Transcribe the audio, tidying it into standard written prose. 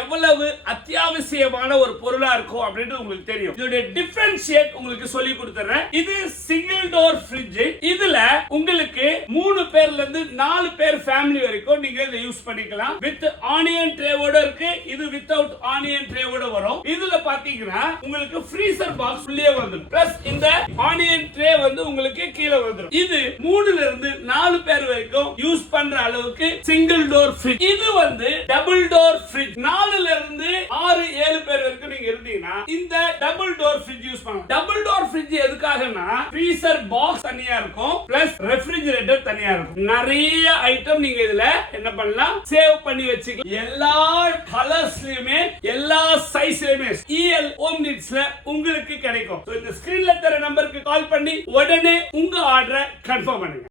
எவ்வளவு அத்தியாவசியமான ஒரு பொருளா இருக்கும் அப்படின்னு உங்களுக்கு தெரியும். இதோட டிஃபரன்ஷியேட் உங்களுக்கு சொல்லி கொடுத்துறேன். இது சிங்கிள் டோர் ஃப்ரிட்ஜ். இதுல உங்களுக்கு 3 பேர்ல இருந்து 4 பேர் ஃபேமிலி வரைக்கும் நீங்க இதை யூஸ் பண்ணிக்கலாம். வித் ஆனியன் ட்ரேவோட இருக்கு. இது வித்தவுட் ஆனியன் ட்ரேவோட வரும். இதுல பாத்தீங்கன்னா உங்களுக்கு ஃப்ரீசர் பாக்ஸ் உள்ளே வந்துரும். பிளஸ் இந்த ஆனியன் ட்ரே வந்து உங்களுக்கு கீழே வந்துரும். இது 3ல இருந்து 4 பேர் வரைக்கும் யூஸ் பண்ற அளவுக்கு சிங்கிள் டோர் ஃப்ரிட்ஜ். இது வந்து டபுள் டோர் ஃப்ரிட்ஜ். 4ல இருந்து 6 7 பேர் வரைக்கும் நீங்க இருந்தீங்கன்னா இந்த டபுள் டோர் ஃப்ரிட்ஜ் யூஸ் பண்ணலாம். டபுள் டோர் ஃப்ரிட்ஜ் எதுக்காகனா ஃப்ரீசர் பாக்ஸ் தனியா இருக்கும், பிளஸ் ரெஃப்ரிஜரேட்டர் தனியா இருக்கும். நிறைய ஐட்டம் நீங்க இதுல என்ன பண்ணலாம், சேவ் பண்ணி வச்சுக்கலாம். எல்லா கலர்ஸ்லயுமே எல்லா சைஸ்லயுமே EL ஹோம் நீட்ஸ்ல உங்களுக்கு கிடைக்கும். இந்த ஸ்கிரீன்ல தர நம்பருக்கு கால் பண்ணி உடனே உங்க ஆர்டரை கன்ஃபார்ம் பண்ணுங்க.